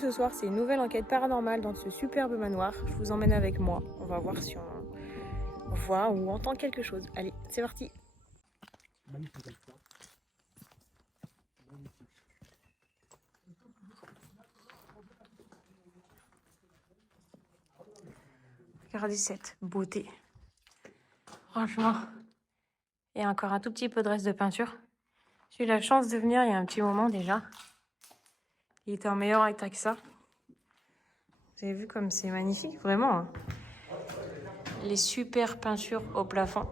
ce soir, c'est une nouvelle enquête paranormale dans ce superbe manoir. Je vous emmène avec moi. On va voir si on voit ou entend quelque chose. Allez, c'est parti. Magnifique. Regardez cette beauté. Franchement, il y a encore un tout petit peu de reste de peinture. J'ai eu la chance de venir il y a un petit moment déjà. Il était en meilleur état que ça. Vous avez vu comme c'est magnifique, vraiment. Hein. Les super peintures au plafond.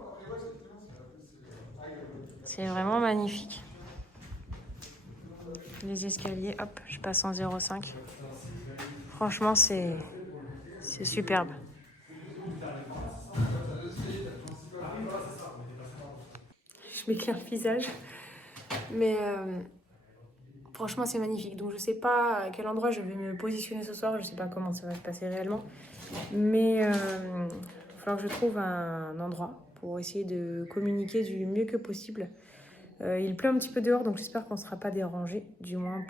C'est vraiment magnifique. Les escaliers, hop, je passe en 0,5. Franchement, c'est superbe. Je m'écris un visage. Mais franchement, c'est magnifique. Donc, je sais pas à quel endroit je vais me positionner ce soir. Je sais pas comment ça va se passer réellement. Mais il va falloir que je trouve un endroit pour essayer de communiquer du mieux que possible. Il pleut un petit peu dehors, donc j'espère qu'on ne sera pas dérangé, du moins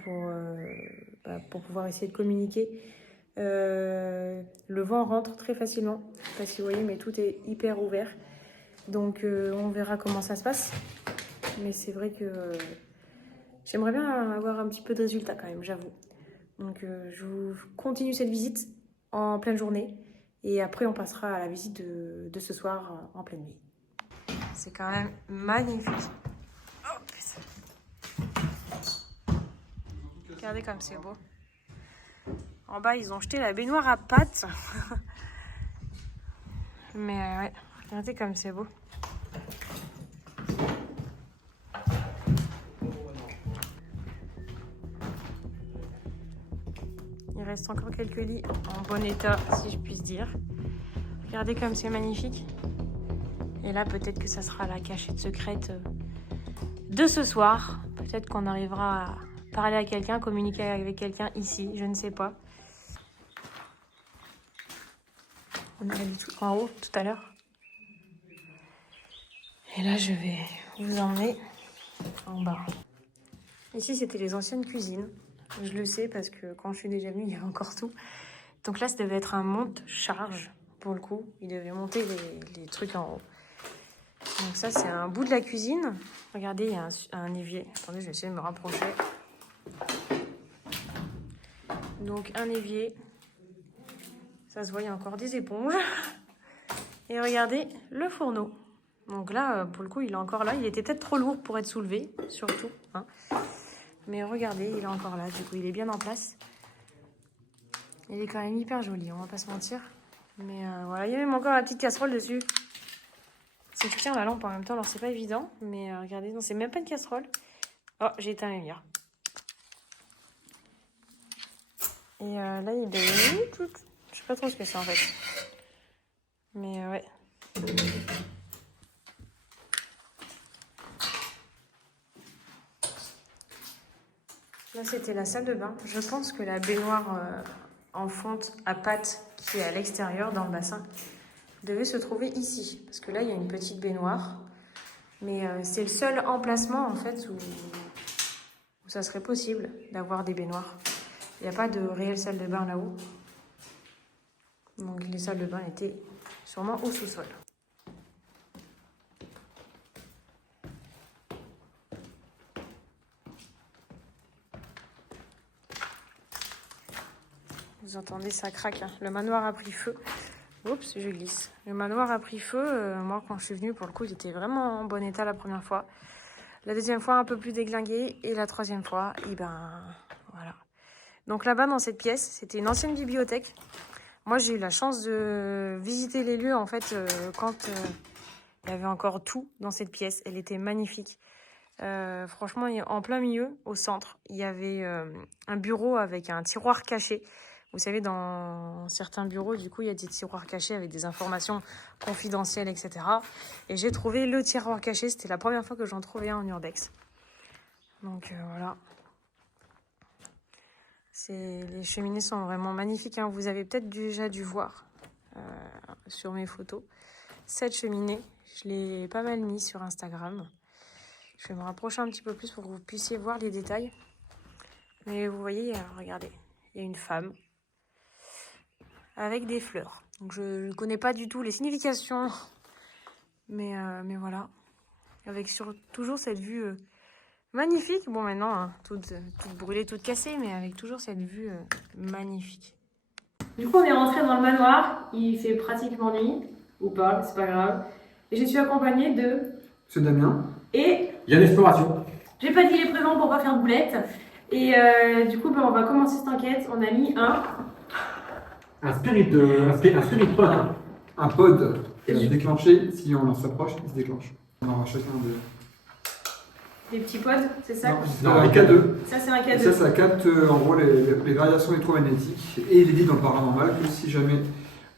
pour pouvoir essayer de communiquer. Le vent rentre très facilement. Je ne sais pas si vous voyez, mais tout est hyper ouvert. Donc on verra comment ça se passe. Mais c'est vrai que j'aimerais bien avoir un petit peu de résultat quand même, j'avoue. Donc je vous continue cette visite en pleine journée. Et après, on passera à la visite de ce soir en pleine nuit. C'est quand même magnifique. Oh, regardez comme c'est beau. En bas, ils ont jeté la baignoire à pattes. Mais ouais, regardez comme c'est beau. Il reste encore quelques lits en bon état, si je puis dire. Regardez comme c'est magnifique. Et là, peut-être que ça sera la cachette secrète de ce soir. Peut-être qu'on arrivera à parler à quelqu'un, communiquer avec quelqu'un ici, je ne sais pas. On avait dit tout en haut tout à l'heure. Et là, je vais vous emmener en bas. Ici, c'était les anciennes cuisines. Je le sais parce que quand je suis déjà venue, il y avait encore tout. Donc là, ça devait être un monte-charge pour le coup. Il devait monter les trucs en haut. Donc ça, c'est un bout de la cuisine. Regardez, il y a un évier. Attendez, je vais essayer de me rapprocher. Donc un évier. Ça se voit, il y a encore des éponges. Et regardez, le fourneau. Donc là, pour le coup, il est encore là. Il était peut-être trop lourd pour être soulevé, surtout. Hein. Mais regardez, il est encore là. Du coup, il est bien en place. Il est quand même hyper joli, on va pas se mentir. Mais voilà, il y a même encore la petite casserole dessus. C'est que je tiens la lampe en même temps, alors c'est pas évident. Mais regardez, non, c'est même pas une casserole. Oh, j'ai éteint la lumière. Et là, il est... Je sais pas trop ce que c'est en fait. Mais ouais. Là, c'était la salle de bain. Je pense que la baignoire en fonte à pâte qui est à l'extérieur, dans le bassin, devait se trouver ici. Parce que là, il y a une petite baignoire. Mais c'est le seul emplacement, en fait, où ça serait possible d'avoir des baignoires. Il n'y a pas de réelle salle de bain là-haut. Donc, les salles de bain étaient sûrement au sous-sol. Vous entendez, ça craque. Hein. Le manoir a pris feu. Oups, je glisse. Le manoir a pris feu. Moi, quand je suis venue, pour le coup, il était vraiment en bon état la première fois. La deuxième fois, un peu plus déglingué. Et la troisième fois, et ben, voilà. Donc là-bas, dans cette pièce, c'était une ancienne bibliothèque. Moi, j'ai eu la chance de visiter les lieux, en fait, quand il y avait encore tout dans cette pièce. Elle était magnifique. Franchement, en plein milieu, au centre, il y avait un bureau avec un tiroir caché. Vous savez, dans certains bureaux, du coup, il y a des tiroirs cachés avec des informations confidentielles, etc. Et j'ai trouvé le tiroir caché. C'était la première fois que j'en trouvais un en urbex. Donc, voilà. Les cheminées sont vraiment magnifiques. Hein. Vous avez peut-être déjà dû voir sur mes photos. Cette cheminée, je l'ai pas mal mise sur Instagram. Je vais me rapprocher un petit peu plus pour que vous puissiez voir les détails. Mais vous voyez, regardez, il y a une femme avec des fleurs. Donc je ne connais pas du tout les significations, mais voilà. Avec toujours cette vue magnifique. Bon, maintenant, hein, toute brûlée, toute cassée, mais avec toujours cette vue magnifique. Du coup, on est rentré dans le manoir. Il fait pratiquement nuit, ou pas, c'est pas grave. Et je suis accompagnée de... C'est Damien. Et... Yann Exploration. J'ai pas dit les prénoms pour pas faire boulette. Et du coup, on va commencer cette enquête. On a mis Un spirit pod. Un pod qui va se déclencher. Si on s'approche, il se déclenche. On aura chacun des petits pods, c'est ça? Non, un K2. Ça, c'est un K2. Et ça capte en gros les variations électromagnétiques. Et il est dit dans le paranormal que si jamais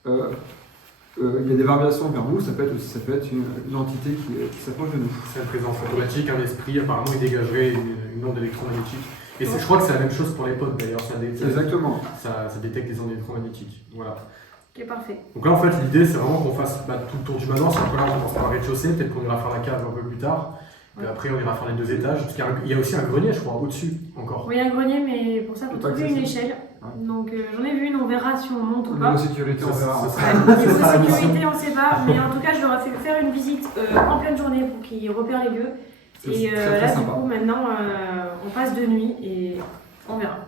il y a des variations vers nous, ça peut être une entité qui s'approche de nous. C'est une présence automatique, un esprit, apparemment il dégagerait une onde électromagnétique. Et je crois que c'est la même chose pour les pods d'ailleurs, Exactement. Ça détecte les ondes électromagnétiques. Voilà. Ok, parfait. Donc là en fait l'idée c'est vraiment qu'on fasse tout le tour du manoir, c'est là on commence par le rez-de-chaussée, peut-être qu'on ira faire la cave un peu plus tard. Et après on ira faire les 2 étages, parce qu'il y a aussi un grenier je crois, au-dessus encore. Oui, il y a un grenier, mais pour ça il faut trouver une échelle. Ouais. Donc j'en ai vu une, on verra si on monte ou pas. Niveau sécurité, on verra. Niveau sécurité, on sait pas, mais en tout cas je leur ai fait faire une visite en pleine journée pour qu'ils repèrent les lieux. Et là du coup maintenant on passe de nuit et on verra.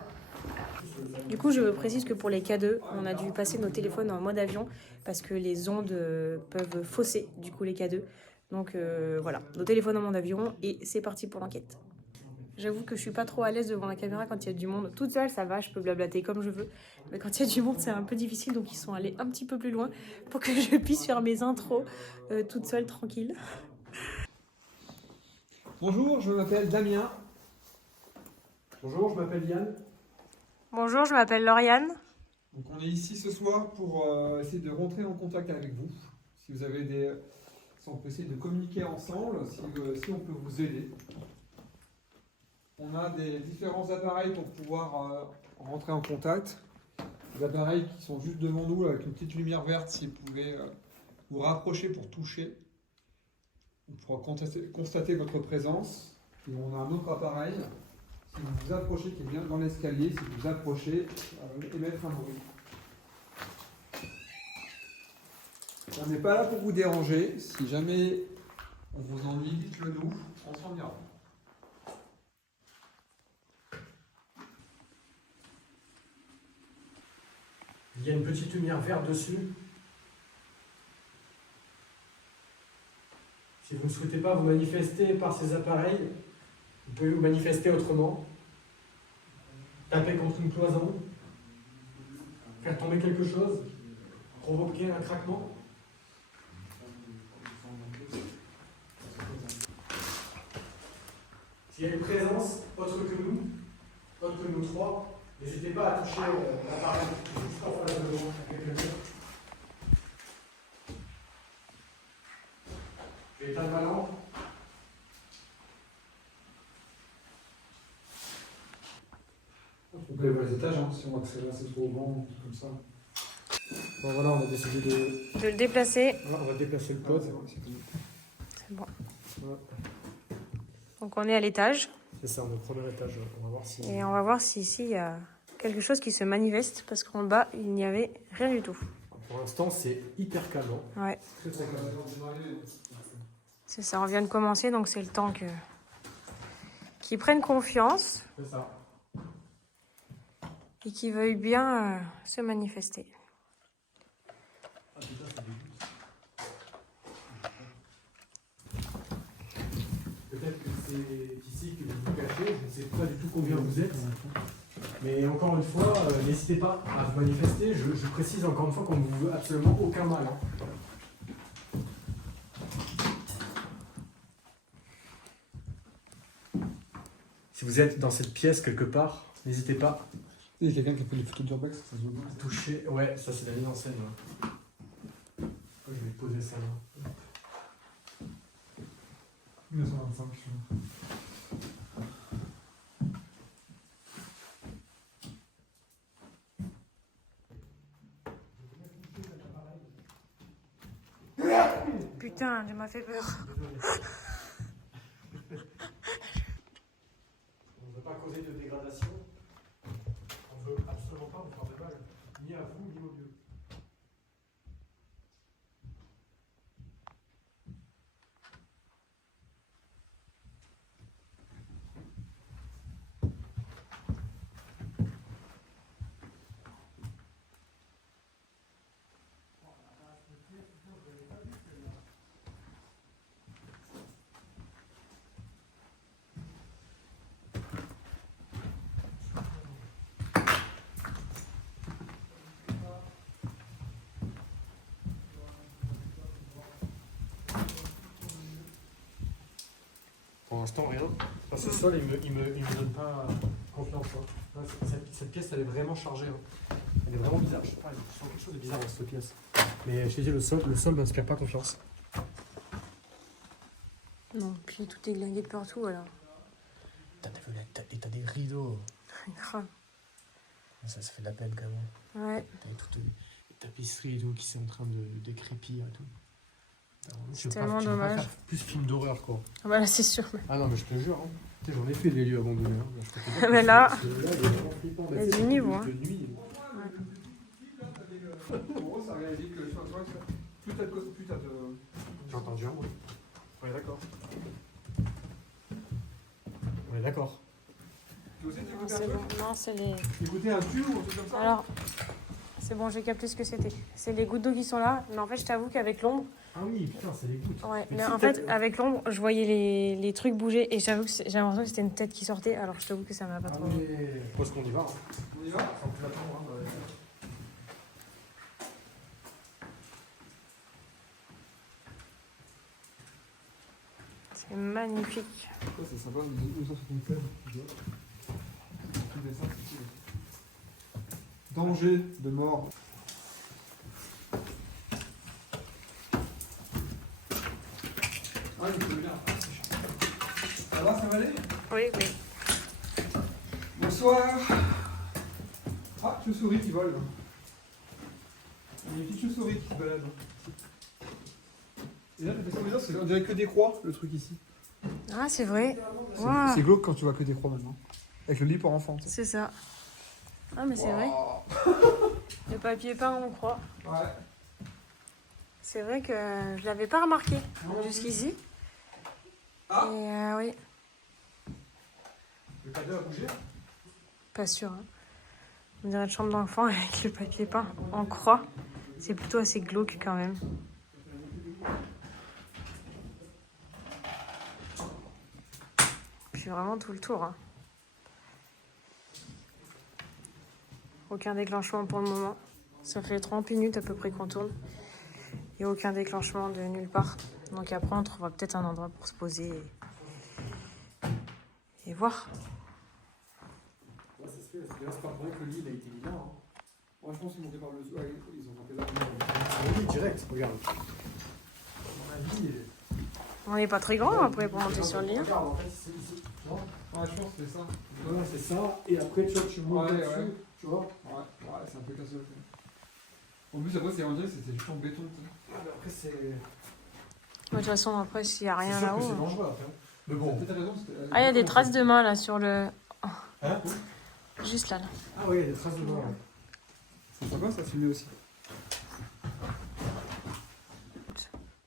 Du coup, je précise que pour les K2, on a dû passer nos téléphones en mode avion parce que les ondes peuvent fausser du coup les K2. Donc voilà, nos téléphones en mode avion et c'est parti pour l'enquête. J'avoue que je suis pas trop à l'aise devant la caméra quand il y a du monde. Toute seule, ça va, je peux blablater comme je veux. Mais quand il y a du monde, c'est un peu difficile. Donc ils sont allés un petit peu plus loin pour que je puisse faire mes intros toute seule, tranquille. Bonjour, je m'appelle Damien. Bonjour, je m'appelle Yann. Bonjour, je m'appelle Lauriane. Donc on est ici ce soir pour essayer de rentrer en contact avec vous. Si vous avez si on peut essayer de communiquer ensemble, si on peut vous aider. On a des différents appareils pour pouvoir rentrer en contact. Des appareils qui sont juste devant nous avec une petite lumière verte si vous pouvez vous rapprocher pour toucher. On pourra constater votre présence. Et on a un autre appareil. Si vous vous approchez, qui est bien dans l'escalier, si vous vous approchez, émettre un bruit. On n'est pas là pour vous déranger. Si jamais on vous ennuie, dites-le nous, on s'en ira. Il y a une petite lumière verte dessus. Si vous ne souhaitez pas vous manifester par ces appareils, vous pouvez vous manifester autrement. Taper contre une cloison, faire tomber quelque chose, provoquer un craquement. S'il y a une présence autre que nous trois, n'hésitez pas à toucher l'appareil juste en face de vous avec le mur. Je vais éteindre ma lampe. On peut aller voir les étages, hein, si on accélère assez trop au vent, comme ça. Bon voilà, on a décidé De le déplacer. on va déplacer le pod. C'est bon. Ouais. Donc on est à l'étage. C'est ça, on est au premier étage. On va voir si... Et on va voir si ici il y a quelque chose qui se manifeste parce qu'en bas il n'y avait rien du tout. Pour l'instant, c'est hyper calme. Ouais. Très très calme. C'est ça, on vient de commencer donc c'est le temps qu'ils prennent confiance C'est ça. et qu'ils veuillent bien se manifester. Peut-être que c'est ici que vous vous cachez, je ne sais pas du tout combien vous êtes. Mais encore une fois, n'hésitez pas à vous manifester. Je précise encore une fois qu'on ne vous veut absolument aucun mal. Si vous êtes dans cette pièce quelque part, n'hésitez pas. Il y a quelqu'un qui a fait des photos d'urbex, ça se voit bien. Toucher. Ouais, ça c'est la mise en scène. Je vais poser ça là. 1925. Putain, tu m'as fait peur. On ne veut pas causer de dégradation. On veut absolument Pour l'instant, rien. Enfin, ce sol, il me donne pas confiance. Hein. Là, cette pièce, elle est vraiment chargée. Hein. Elle est vraiment bizarre. Je sais pas, je sens quelque chose de bizarre dans cette pièce. Mais je t'ai dit, le sol m'inspire pas confiance. Non, puis tout est glingué de partout alors. T'as des rideaux. Grave. Ça fait de la peine quand même. Ouais. T'as toutes les tapisseries et tout qui sont en train de décrépir et tout. C'est tellement dommage. Faire plus film d'horreur quoi. Ah bah là, c'est sûr. Ah non, mais je te jure. Hein. Tu sais, j'en ai fait des lieux abandonnés. Hein. Je peux te dire que Mais là, il y a vraiment flippant. il y a du niveau. Hein. De nuit. En gros, ça réalise que plus t'as de. J'ai entendu un bruit. On est d'accord. On est d'accord. Tu veux aussi Non, t'écouter un c'est truc bon. Non, c'est les. Écouter un tube ou un truc comme ça? Alors, c'est bon, j'ai capté ce que c'était. C'est les gouttes d'eau qui sont là. Mais en fait, je t'avoue qu'avec l'ombre, Ah oui, putain, c'est des gouttes. ouais, Mais mais si en fait, avec l'ombre, je voyais les trucs bouger et j'avoue que j'ai l'impression que c'était une tête qui sortait. Alors, je t'avoue que ça m'a pas Ah trop. mais je pense qu'on y va. Hein. On y va? Sans plus attendre, hein, ouais. C'est magnifique. Ça, c'est sympa, 1976. Danger de mort. Ah, il faut bien. Ça va, ça va aller? Oui, oui. Bonsoir. Ah, chauve-souris qui vole. Il y a une petite chauve-souris qui se balade. Et là, on dirait que des croix, le truc ici. Ah, c'est vrai. C'est Waouh. c'est glauque quand tu vois que des croix maintenant. Avec le lit pour enfants. tu sais. C'est ça. Ah, mais c'est vrai. Wow. Le papier peint, on croit. Ouais. C'est vrai que je l'avais pas remarqué jusqu'ici. Ah. Et oui, Le cadeau a bougé. pas sûr. Hein. On dirait une chambre d'enfant avec le papier peint en croix. C'est plutôt assez glauque quand même. Puis vraiment tout le tour. Hein. Aucun déclenchement pour le moment. Ça fait 30 minutes à peu près qu'on tourne. Et aucun déclenchement de nulle part. Donc après, on trouvera peut-être un endroit pour se poser et voir. Ouais, ça se fait. Parce que là, c'est pas pour rien que le lit il a été mis là. Hein. Ouais, je pense qu'ils montaient par le. Ouais, ils ont monté là. Le lit direct, regarde. À mon avis. On n'est pas très grand après pour monter sur le lit. Hein. Regarde, en fait, c'est ici. Tu vois? Ouais, je pense que c'est ça. Voilà, c'est ça. Et après, tu vois, tu montes Ouais, dessus. ouais. Tu vois? Ouais, c'est un peu cassé. En plus, après, c'est on dirait que c'était juste en béton. tu sais. Ah, mais après, c'est. De toute façon, après, s'il n'y a rien C'est sûr que là-haut. c'est dangereux après. Hein. Mais bon. T'as peut-être raison. Ah, il y a des traces de main là sur le. Hein? Juste là. Ah oui, il y a des traces de doigts. Ouais. C'est sympa, ça filmer aussi.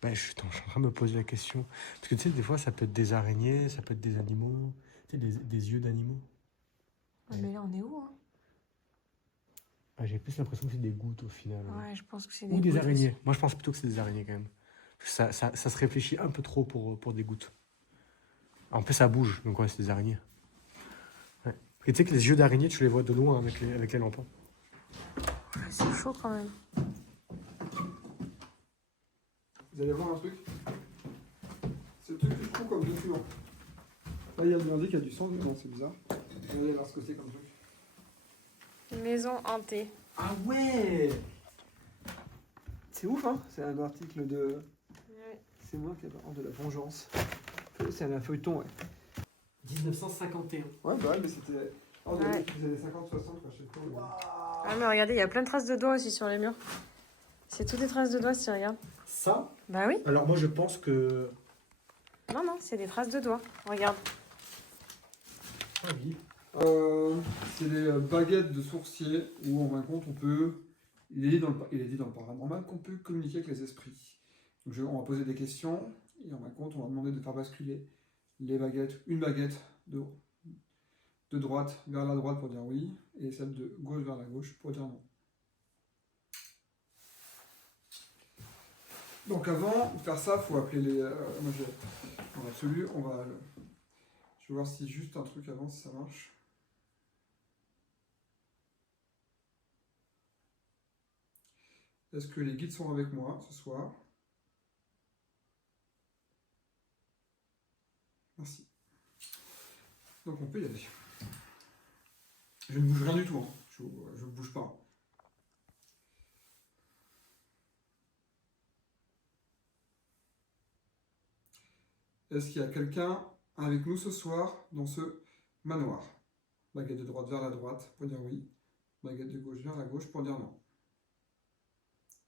Ben, je suis en train de me poser la question. Parce que tu sais, des fois, ça peut être des araignées, ça peut être des animaux. Tu sais, des yeux d'animaux. Ouais, mais là, on est où hein? Ah, j'ai plus l'impression que c'est des gouttes au final. Ouais, je pense que c'est Ou des gouttes araignées. aussi. Moi, je pense plutôt que c'est des araignées quand même. Parce que ça se réfléchit un peu trop pour des gouttes. En plus, ça bouge, donc ouais, c'est des araignées. Ouais. Et tu sais que les yeux d'araignée, tu les vois de loin avec les lampes. Ouais, c'est chaud quand même. Vous allez voir un truc. C'est le truc que je trouve comme document. Là, il y a demandé qu'il y a du sang dedans, c'est bizarre. Vous allez voir ce que c'est comme truc. Une maison hantée. Ah ouais! C'est ouf, hein? C'est un article de. Ouais. C'est moi qui ai parlé de la vengeance. C'est un feuilleton, ouais. 1951. Ouais, bah ouais, mais c'était. Oh, Ouais. des années 50, 60, quoi, je sais pas. Ah, mais regardez, il y a plein de traces de doigts aussi sur les murs. C'est toutes des traces de doigts si tu regardes. Ça? Bah oui. Alors moi, je pense que... Non, non, c'est des traces de doigts. Regarde. Ah oui. C'est des baguettes de sourcier où, en fin de compte, on peut. Il est dit dans le paranormal qu'on peut communiquer avec les esprits. Donc, on va poser des questions et en fin de compte, on va demander de faire basculer les baguettes, une baguette de droite vers la droite pour dire oui et celle de gauche vers la gauche pour dire non. Donc avant de faire ça, il faut appeler les... moi, en absolu, on va... je vais voir si juste un truc avant, si ça marche. Est-ce que les guides sont avec moi ce soir? Merci. Donc on peut y aller. Je ne bouge rien du tout, hein. Je ne bouge pas. Est-ce qu'il y a quelqu'un avec nous ce soir dans ce manoir? Baguette de droite vers la droite pour dire oui. Baguette de gauche vers la gauche pour dire non.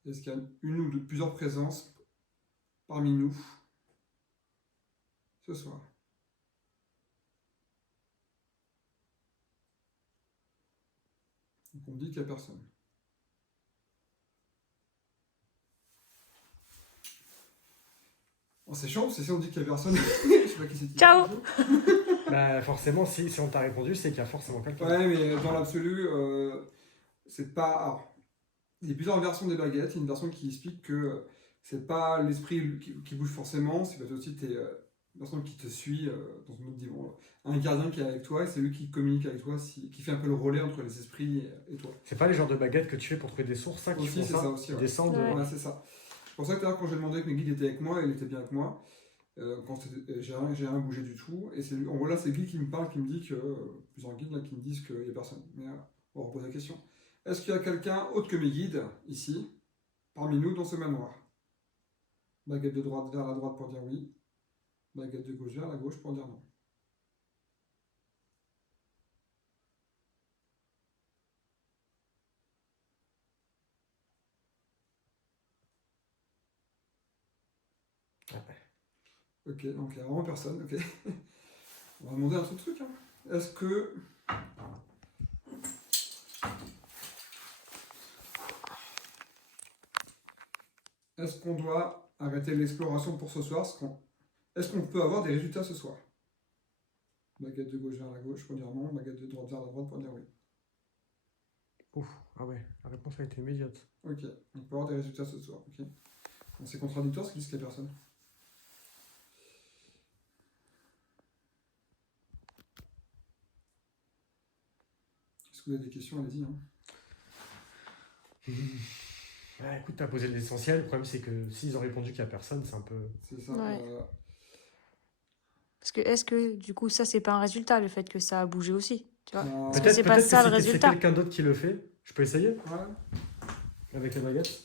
Est-ce qu'il y a une ou plusieurs présences parmi nous ce soir? Donc on me dit qu'il n'y a personne. Oh, c'est chiant, parce que si on dit qu'il n'y a personne, je sais pas qui c'est qui. Ciao. Bah forcément, si on t'a répondu, c'est qu'il y a forcément quelqu'un. Ouais, mais dans l'absolu, c'est pas... Alors, il y a plusieurs versions des baguettes. Il y a une version qui explique que c'est pas l'esprit qui bouge forcément, c'est peut-être aussi une personne qui te suit dans une autre dimension. Un gardien qui est avec toi, et c'est lui qui communique avec toi, qui fait un peu le relais entre les esprits et toi. C'est pas les genres de baguettes que tu fais pour trouver des sources, ça, qui Aussi, font c'est ça, ça aussi, qui ouais. descendent. Ouais. Ouais, c'est ça. C'est pour ça que tout à l'heure, quand j'ai demandé que mes guides étaient avec moi, il était bien avec moi. Quand j'ai rien bougé du tout. Et en gros, là, c'est le guide qui me parle, qui me dit que. Plusieurs guides là, qui me disent qu'il n'y a personne. Mais on va reposer la question. Est-ce qu'il y a quelqu'un autre que mes guides, ici, parmi nous, dans ce manoir? Baguette de droite vers la droite pour dire oui. Baguette de gauche vers la gauche pour dire non. Ok, donc il n'y a vraiment personne. Ok. On va demander un autre truc. Hein. Est-ce que. Est-ce qu'on doit arrêter l'exploration pour ce soir? Est-ce qu'on peut avoir des résultats ce soir? Baguette de gauche vers la gauche pour dire non. Baguette de droite vers la droite pour dire oui. Ouf, ah ouais, la réponse a été immédiate. Ok, on peut avoir des résultats ce soir. Ok. Bon, c'est contradictoire ce qu'ils disent qu'il n'y a personne. Est-ce que vous avez des questions? Allez-y. Hein. Ah, écoute, t'as posé l'essentiel. Le problème, c'est que s'ils ont répondu qu'il n'y a personne, c'est un peu. C'est ça. Ouais. Parce que est-ce que du coup ça c'est pas un résultat, le fait que ça a bougé aussi, tu vois? Non. Parce que c'est pas ça le c'est résultat. quelqu'un d'autre qui le fait. Je peux essayer Ouais. avec la baguette.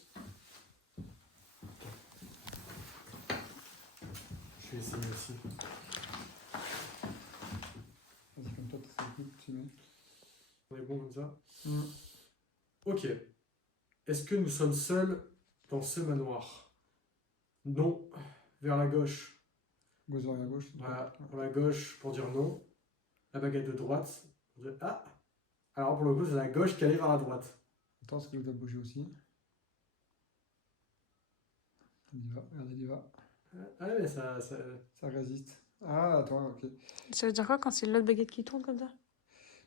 Je vais essayer aussi. Vas-y, comme toi, t'as fait le coup, tu mets. On est bon comme ça. Mm. Ok. Est-ce que nous sommes seuls dans ce manoir? Non. Vers la gauche. Gauche vers la gauche. Voilà. Pour la gauche pour dire non. La baguette de droite pour dire ah. Alors pour le coup, c'est la gauche qui allait vers la droite. Attends, est-ce que vous avez bougé aussi? Il y va, regardez, il y va. Ah mais ça... Ça résiste. Ah, attends, ok. Ça veut dire quoi quand c'est l'autre baguette qui tourne comme ça?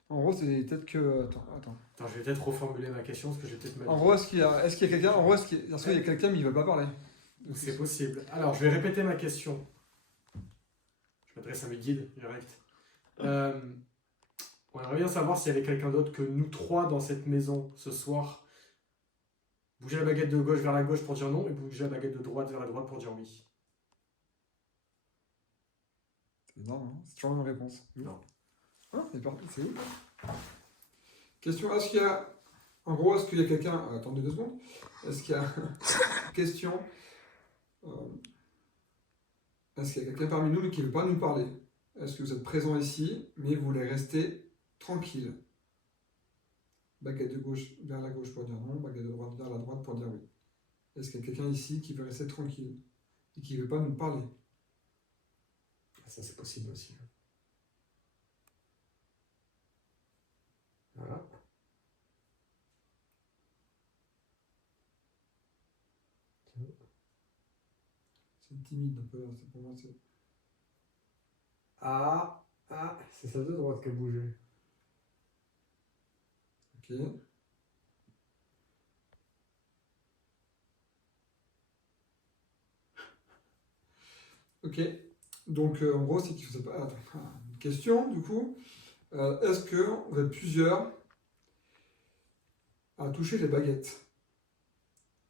En gros, c'est peut-être que. Attends. Attends, je vais peut-être reformuler ma question parce que j'ai peut-être mal. En gros, est-ce qu'il y a quelqu'un? En gros, est-ce qu'il y a quelqu'un, mais il ne veut pas parler? C'est possible. Alors, je vais répéter ma question. Je m'adresse à mes guides, direct. On aimerait bien savoir s'il y avait quelqu'un d'autre que nous trois dans cette maison ce soir. Bouger la baguette de gauche vers la gauche pour dire non et bouger la baguette de droite vers la droite pour dire oui. C'est énorme, hein. C'est toujours une réponse. Non. Ah, c'est ouf. Question, est-ce qu'il y a... En gros, est-ce qu'il y a quelqu'un... Attendez 2 secondes. Est-ce qu'il y a... Question... Est-ce qu'il y a quelqu'un parmi nous qui ne veut pas nous parler? Est-ce que vous êtes présent ici, mais vous voulez rester tranquille? Baguette de gauche vers la gauche pour dire non, baguette de droite vers la droite pour dire oui. Est-ce qu'il y a quelqu'un ici qui veut rester tranquille et qui ne veut pas nous parler? Ça, c'est possible aussi. Voilà. C'est timide un peu, là. Pour moi, c'est... Ah, c'est celle de droite qui a bougé. Ok. Ok. Donc, en gros, c'est qu'il faut pas. Attends, une question, du coup. Est-ce que vous êtes plusieurs à toucher les baguettes?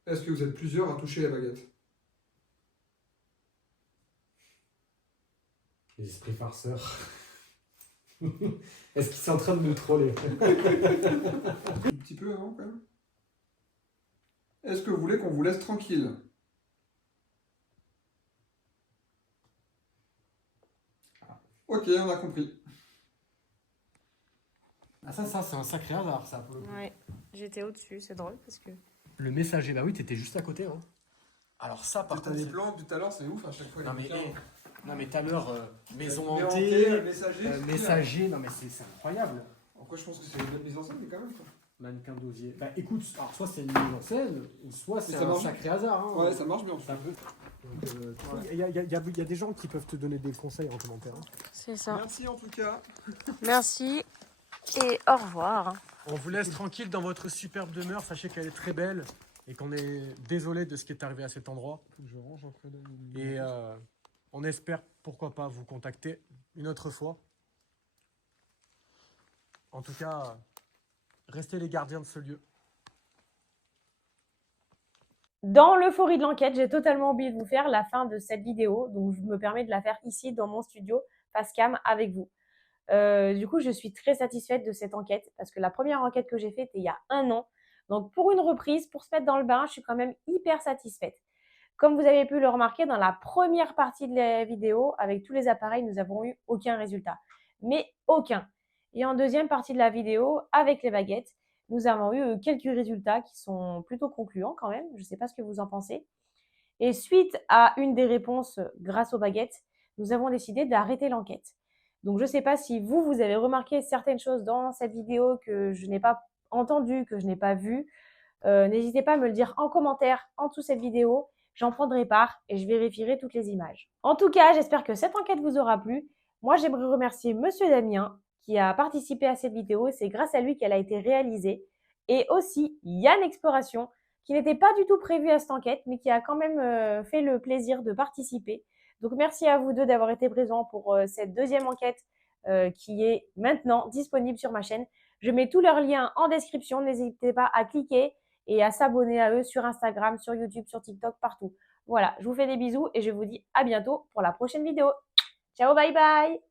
Est-ce que vous êtes plusieurs à toucher les baguettes? Les esprits farceurs. Est-ce qu'ils sont en train de nous troller? Un petit peu avant, quand même. Est-ce que vous voulez qu'on vous laisse tranquille? Ok, on a compris. Ah ça c'est un sacré hasard, ça, pour le coup. Ouais, j'étais au-dessus, c'est drôle parce que... Le messager, bah oui, t'étais juste à côté. Hein. Alors ça, par T'as contre... des c'est- plans depuis tout à l'heure, c'est ouf à chaque fois. Non les mais, bouquins. non mais tout à l'heure, maison Mais hantée, messager. messager, non mais c'est incroyable. Pourquoi je pense que c'est une bonne mise en scène, mais quand même. Quoi. Mannequin d'osier. Bah écoute, alors soit c'est une mise en scène, ou soit c'est ça un marche. sacré hasard. Hein. Ouais, ça marche bien. C'est un peu... Il y a des gens qui peuvent te donner des conseils en commentaire. Hein. C'est ça. Merci en tout cas. Merci et au revoir. On vous laisse tranquille dans votre superbe demeure. Sachez qu'elle est très belle et qu'on est désolé de ce qui est arrivé à cet endroit. Je range après. Et on espère, pourquoi pas, vous contacter une autre fois. En tout cas, restez les gardiens de ce lieu. Dans l'euphorie de l'enquête, j'ai totalement oublié de vous faire la fin de cette vidéo, donc je me permets de la faire ici dans mon studio face cam avec vous. Du coup, je suis très satisfaite de cette enquête parce que la première enquête que j'ai faite était il y a 1 an. Donc pour une reprise, pour se mettre dans le bain, je suis quand même hyper satisfaite. Comme vous avez pu le remarquer, dans la première partie de la vidéo, avec tous les appareils, nous n'avons eu aucun résultat. Mais aucun. Et en deuxième partie de la vidéo, avec les baguettes, nous avons eu quelques résultats qui sont plutôt concluants quand même. Je ne sais pas ce que vous en pensez. Et suite à une des réponses grâce aux baguettes, nous avons décidé d'arrêter l'enquête. Donc je ne sais pas si vous avez remarqué certaines choses dans cette vidéo que je n'ai pas entendues, que je n'ai pas vues. N'hésitez pas à me le dire en commentaire en dessous de cette vidéo. J'en prendrai part et je vérifierai toutes les images. En tout cas, j'espère que cette enquête vous aura plu. Moi, j'aimerais remercier Monsieur Damien qui a participé à cette vidéo. C'est grâce à lui qu'elle a été réalisée. Et aussi Yann Exploration qui n'était pas du tout prévu à cette enquête, mais qui a quand même fait le plaisir de participer. Donc merci à vous deux d'avoir été présents pour cette deuxième enquête qui est maintenant disponible sur ma chaîne. Je mets tous leurs liens en description. N'hésitez pas à cliquer et à s'abonner à eux sur Instagram, sur YouTube, sur TikTok, partout. Voilà, je vous fais des bisous et je vous dis à bientôt pour la prochaine vidéo. Ciao, bye bye!